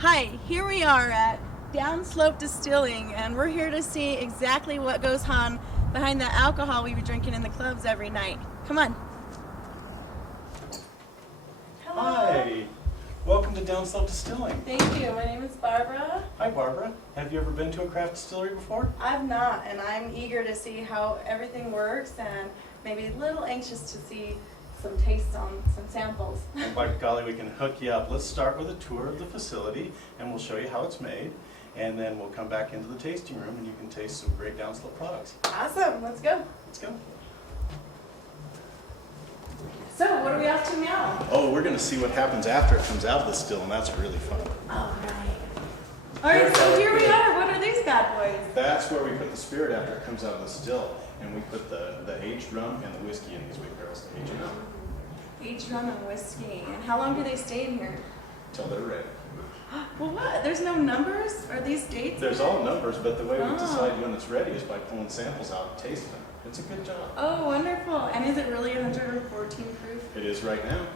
Hi, here we are at DownSlope Distilling, and we're here to see exactly what goes on behind the alcohol we be drinking in the clubs every night. Come on. Hello. Hi, welcome to DownSlope Distilling. Thank you. My name is Barbara. Hi Barbara, have you ever been to a craft distillery before? I've not, and I'm eager to see how everything works and maybe a little anxious to see some tastes on some samples. And by golly, we can hook you up. Let's start with a tour of the facility and we'll show you how it's made, and then we'll come back into the tasting room and you can taste some great DownSlope products. Awesome. Let's go. Let's go. So, what are we off to now? Oh, we're going to see what happens after it comes out of the still, and that's really fun. All right, so here we are. What are these bad boys? That's where we put the spirit after it comes out of the still, and we put the aged rum and the whiskey in these big barrels to age them out. Aged rum and whiskey. And how long do they stay in here? Until they're ready. Well, what? There's no numbers? Are these dates? There's all numbers, but the way we decide when it's ready is by pulling samples out and tasting them. It's a good job. Oh, wonderful. And is it really 114 proof? It is right now.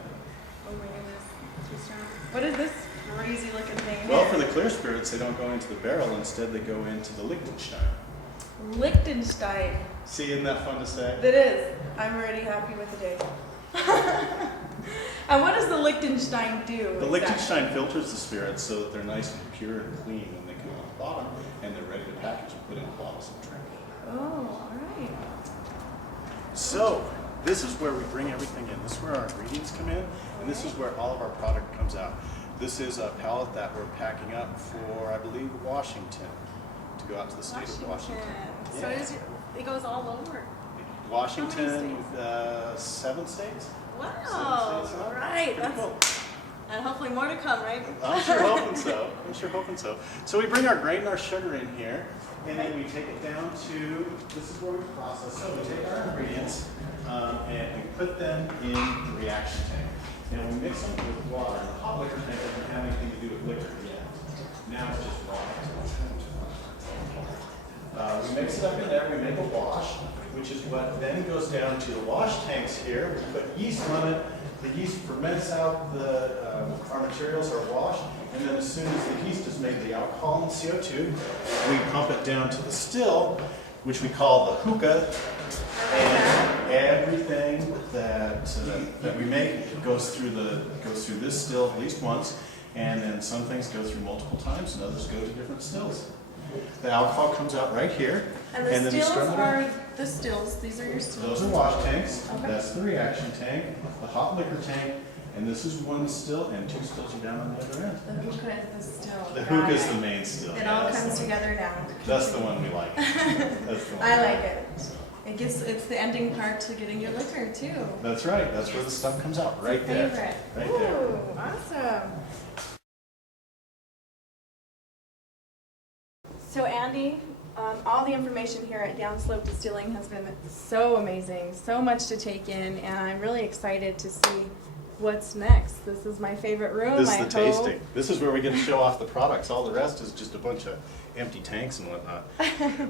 Oh my goodness. Too strong. What is this crazy looking thing? Well, for the clear spirits, they don't go into the barrel. Instead, they go into the Liechtenstein. Liechtenstein. See, isn't that fun to say? It is. I'm already happy with the day. And what does the Liechtenstein do? The Liechtenstein filters the spirits so that they're nice and pure and clean when they come out the bottom, and they're ready to package and put in bottles and drink. Oh, all right. So, this is where we bring everything in. This is where our ingredients come in, and this is where all of our product comes out. This is a pallet that we're packing up for, I believe, Washington, to go out to the state of Washington. So it goes all over. Washington, 7 states. Wow. States, All right. Pretty cool. And hopefully more to come, right? I'm sure hoping so. I'm sure hoping so. So we bring our grain and our sugar in here, and then we take it down to, this is where we process. So we take our ingredients and we put them in the reaction tank. And we mix them with water. The hot liquor tank doesn't have anything to do with liquor yet. Now it's just water. We mix it up in there, we make a wash, which is what then goes down to the wash tanks here. We put yeast on it. The yeast ferments out our materials are washed, and then as soon as the yeast has made the alcohol and CO2, we pump it down to the still, which we call the hookah, and everything that we make goes through this still at least once, and then some things go through multiple times, and others go to different stills. The alcohol comes out right here, And then the we stills start are the stills. These are your stills. Those are wash tanks. Okay. That's the reaction tank, the hot liquor tank, and this is one still, and 2 stills are down on the other end. The hookah is the still. The hookah is the main still. It yeah, all that's comes the one. together now. That's the one we like. That's the one I we like it. It's the ending part to getting your liquor too. That's right. That's where the stuff comes out. Right there. Favorite. Right there. Ooh, awesome. So Andy, all the information here at DownSlope Distilling has been so amazing, so much to take in, and I'm really excited to see what's next. This is my favorite room. This is I the hope. tasting. This is where we get to show off the products. All the rest is just a bunch of empty tanks and whatnot.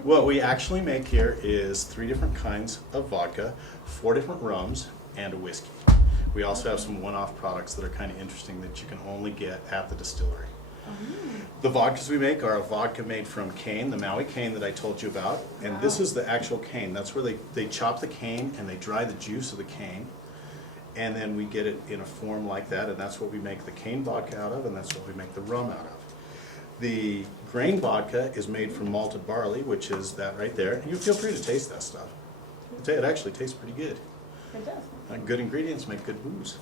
What we actually make here is 3 different kinds of vodka, 4 different rums, and a whiskey. We also have some one-off products that are kind of interesting that you can only get at the distillery. The vodkas we make are a vodka made from cane, the Maui cane that I told you about, and this is the actual cane. That's where they chop the cane and they dry the juice of the cane, and then we get it in a form like that, and that's what we make the cane vodka out of, and that's what we make the rum out of. The grain vodka is made from malted barley, which is that right there. You feel free to taste that stuff. It actually tastes pretty good. It does. Good ingredients make good booze.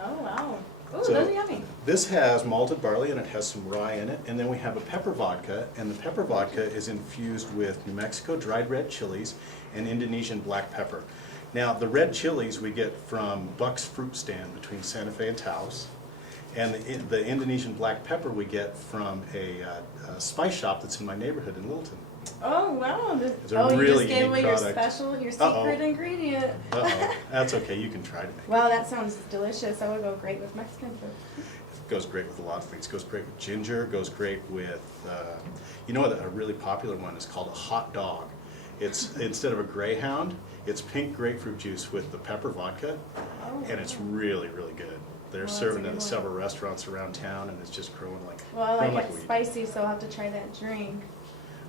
Oh wow. Ooh, So, those are yummy. This has malted barley and it has some rye in it, and then we have a pepper vodka, and the pepper vodka is infused with New Mexico dried red chilies and Indonesian black pepper. Now, the red chilies we get from Buck's Fruit Stand between Santa Fe and Taos, and the Indonesian black pepper we get from a spice shop that's in my neighborhood in Littleton. Oh wow. It's a you really just gave away unique your product. your secret ingredient. Uh-oh, that's okay, you can try to make it. Wow, that sounds delicious. That would go great with Mexican food. It goes great with a lot of things. It goes great with ginger, goes great with, you know what, a really popular one is called a hot dog. It's, instead of a Greyhound, it's pink grapefruit juice with the pepper vodka, and it's really, really good. They're that's a serving good it at one. several restaurants around town, and it's just growing like Well, I like growing it a weed. spicy, so I'll have to try that drink.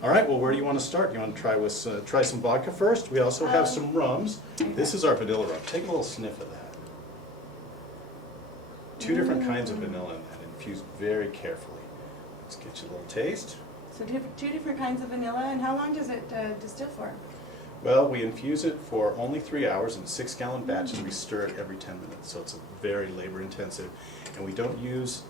All right, well, where do you want to start? You want to try with try some vodka first? We also have some rums. This is our vanilla rum. Take a little sniff of that. Two different kinds of vanilla in that, infused very carefully. Let's get you a little taste. So two different kinds of vanilla, and how long does it distill for? Well, we infuse it for only 3 hours in 6-gallon batches. We stir it every 10 minutes, so it's a very labor intensive. And we don't use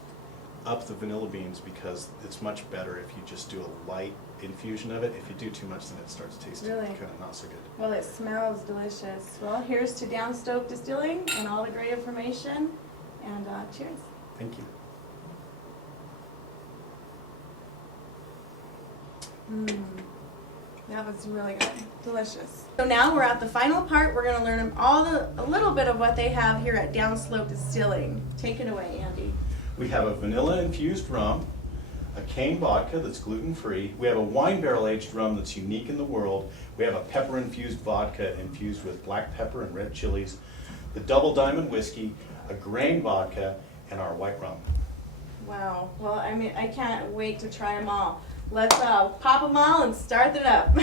up the vanilla beans because it's much better if you just do a light infusion of it. If you do too much, then it starts tasting Really? kind of not so good. Well, it smells delicious. Well, here's to DownSlope Distilling and all the great information, and cheers. Thank you. That was really good. Delicious. So now we're at the final part. We're going to learn a little bit of what they have here at DownSlope Distilling. Take it away, Andy. We have a vanilla infused rum, a cane vodka that's gluten-free. We have a wine barrel aged rum that's unique in the world. We have a pepper infused vodka infused with black pepper and red chilies, the double diamond whiskey, a grain vodka, and our white rum. Wow. Well, I mean, I can't wait to try them all. Let's pop them all and start it up.